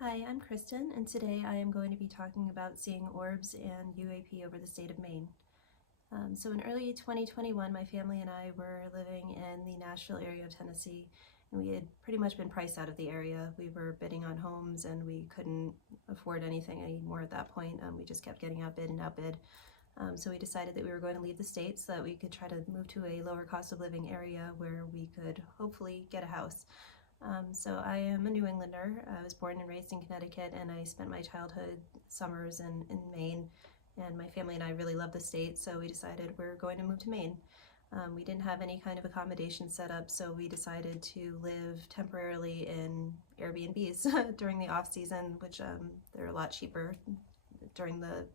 Hi, I'm Kristen, and today I am going to be talking about seeing orbs and UAP over the state of Maine. So in early 2021, my family and I were living in the Nashville area of Tennessee, and we had pretty much been priced out of the area. We were bidding on homes, and we couldn't afford anything anymore at that point. We just kept getting outbid and outbid. So we decided that we were going to leave the state so that we could try to move to a lower cost of living area where we could hopefully get a house. So I am a New Englander. I was born and raised in Connecticut, and I spent my childhood summers in Maine. And my family and I really love the state, so we decided we're going to move to Maine. We didn't have any kind of accommodation set up, so we decided to live temporarily in Airbnbs during the off season, which they're a lot cheaper during the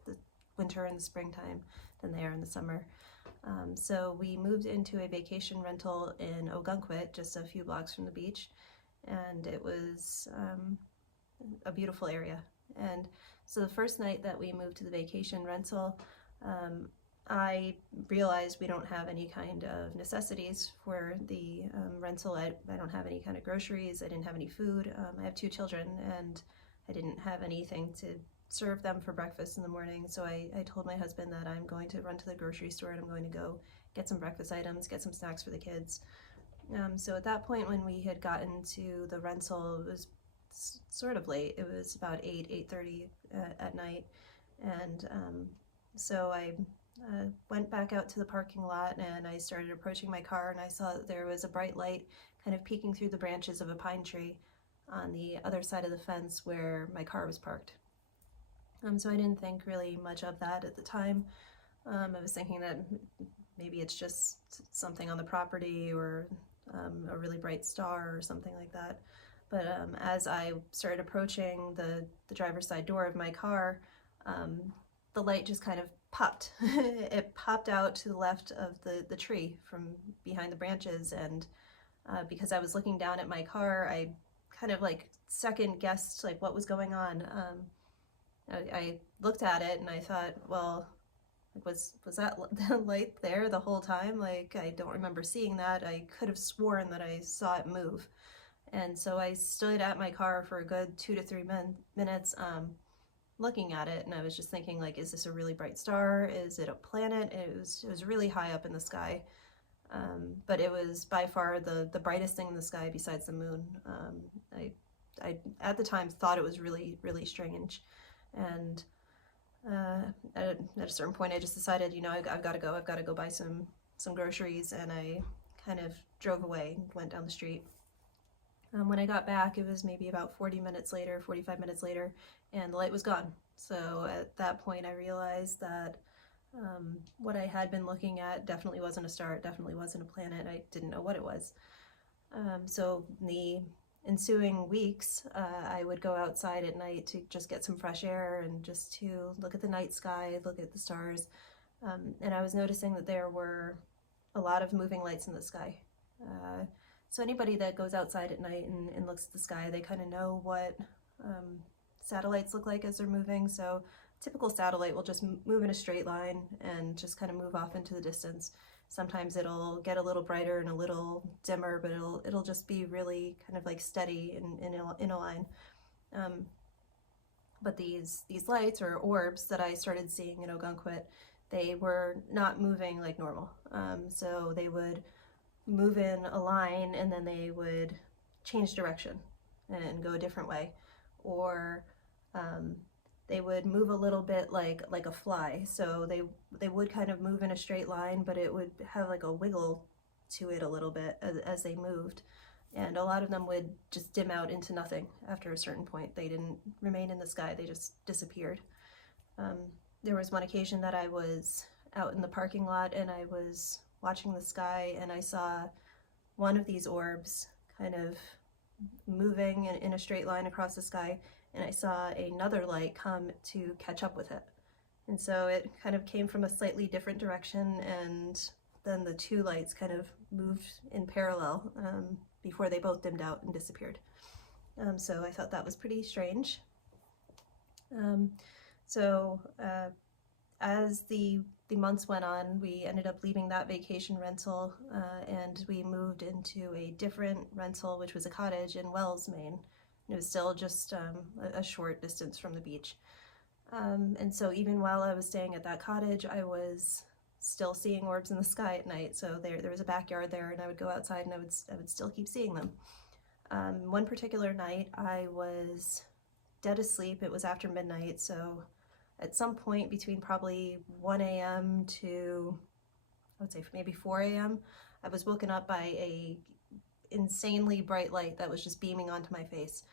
winter and the springtime than they are in the summer. So we moved into a vacation rental in Ogunquit, just a few blocks from the beach, and it was a beautiful area. And so the first night that we moved to the vacation rental, I realized we don't have any kind of necessities for the rental. I don't have any kind of groceries. I didn't have any food. I have two children, and I didn't have anything to serve them for breakfast in the morning. So I told my husband that I'm going to run to the grocery store and I'm going to go get some breakfast items, get some snacks for the kids. So at that point, when we had gotten to the rental, it was sort of late. It was about 8:30 at night. And so I went back out to the parking lot and I started approaching my car, and I saw that there was a bright light kind of peeking through the branches of a pine tree on the other side of the fence where my car was parked. So I didn't think really much of that at the time. I was thinking that maybe it's just something on the property, or a really bright star or something like that. But as I started approaching the driver's side door of my car, the light just kind of popped. It popped out to the left of the tree from behind the branches, and because I was looking down at my car, I kind of like second guessed like what was going on. I looked at it and I thought, well, was that light there the whole time? Like, I don't remember seeing that. I could have sworn that I saw it move. And so I stood at my car for a good 2 to 3 minutes looking at it, and I was just thinking, like, is this a really bright star? Is it a planet? It was really high up in the sky, but it was by far the brightest thing in the sky besides the moon. I at the time thought it was really, really strange. And at a certain point, I just decided, I've got to go buy some groceries, and I kind of drove away and went down the street. When I got back, it was maybe about 45 minutes later, and the light was gone. So at that point, I realized that what I had been looking at definitely wasn't a star, it definitely wasn't a planet. I didn't know what it was. So the ensuing weeks, I would go outside at night to just get some fresh air and just to look at the night sky, look at the stars. And I was noticing that there were a lot of moving lights in the sky. So anybody that goes outside at night and looks at the sky, they kind of know what satellites look like as they're moving. So a typical satellite will just move in a straight line and just kind of move off into the distance. Sometimes it'll get a little brighter and a little dimmer, but it'll just be really kind of like steady in a line. But these lights, or orbs, that I started seeing in Ogunquit, they were not moving like normal. So they would move in a line and then they would change direction and go a different way, or they would move a little bit like a fly. So they would kind of move in a straight line, but it would have like a wiggle to it a little bit as they moved. And a lot of them would just dim out into nothing after a certain point. They didn't remain in the sky, they just disappeared. There was one occasion that I was out in the parking lot and I was watching the sky, and I saw one of these orbs kind of moving in a straight line across the sky, and I saw another light come to catch up with it. And so it kind of came from a slightly different direction, and then the two lights kind of moved in parallel before they both dimmed out and disappeared. So I thought that was pretty strange. As the months went on, we ended up leaving that vacation rental and we moved into a different rental, which was a cottage in Wells, Maine. It was still just a short distance from the beach. And so even while I was staying at that cottage, I was still seeing orbs in the sky at night. So there was a backyard there, and I would go outside and I would still keep seeing them. One particular night I was dead asleep. It was after midnight, so at some point between probably 1 a.m. to, I would say maybe 4 a.m., I was woken up by a insanely bright light that was just beaming onto my face.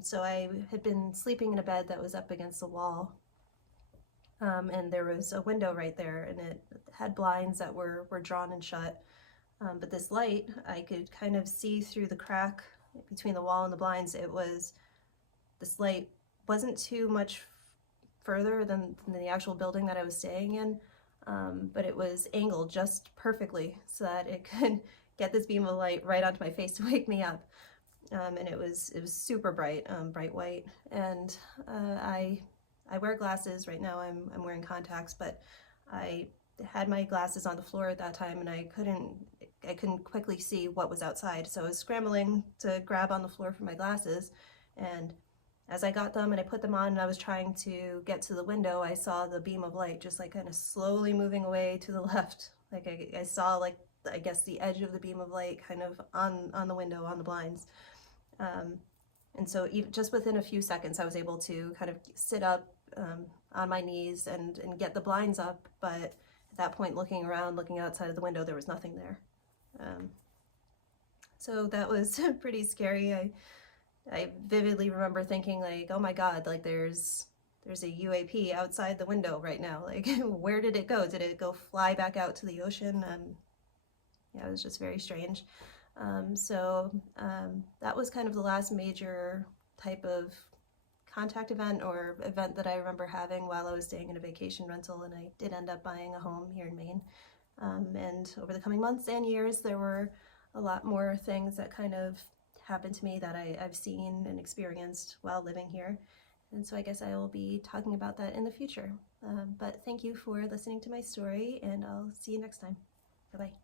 So I had been sleeping in a bed that was up against the wall, and there was a window right there, and it had blinds that were drawn and shut. But this light, I could kind of see through the crack between the wall and the blinds. This light wasn't too much further than the actual building that I was staying in, but it was angled just perfectly so that it could get this beam of light right onto my face to wake me up. And it was super bright, bright white. And I wear glasses right now. I'm wearing contacts, but I had my glasses on the floor at that time, and I couldn't quickly see what was outside. So I was scrambling to grab on the floor for my glasses, and as I got them and I put them on and I was trying to get to the window, I saw the beam of light just like kind of slowly moving away to the left. Like I saw, like, I guess the edge of the beam of light kind of on the window, on the blinds. And so just within a few seconds, I was able to kind of sit up on my knees and get the blinds up. But at that point, looking around, looking outside of the window, there was nothing there. So that was pretty scary. I vividly remember thinking, like, oh my God, like there's a UAP outside the window right now. Like, where did it go? Did it go fly back out to the ocean? And yeah, it was just very strange. That was kind of the last major type of contact event or event that I remember having while I was staying in a vacation rental, and I did end up buying a home here in Maine. And over the coming months and years, there were a lot more things that kind of happened to me that I've seen and experienced while living here. And so I guess I will be talking about that in the future. But thank you for listening to my story, and I'll see you next time. Bye-bye.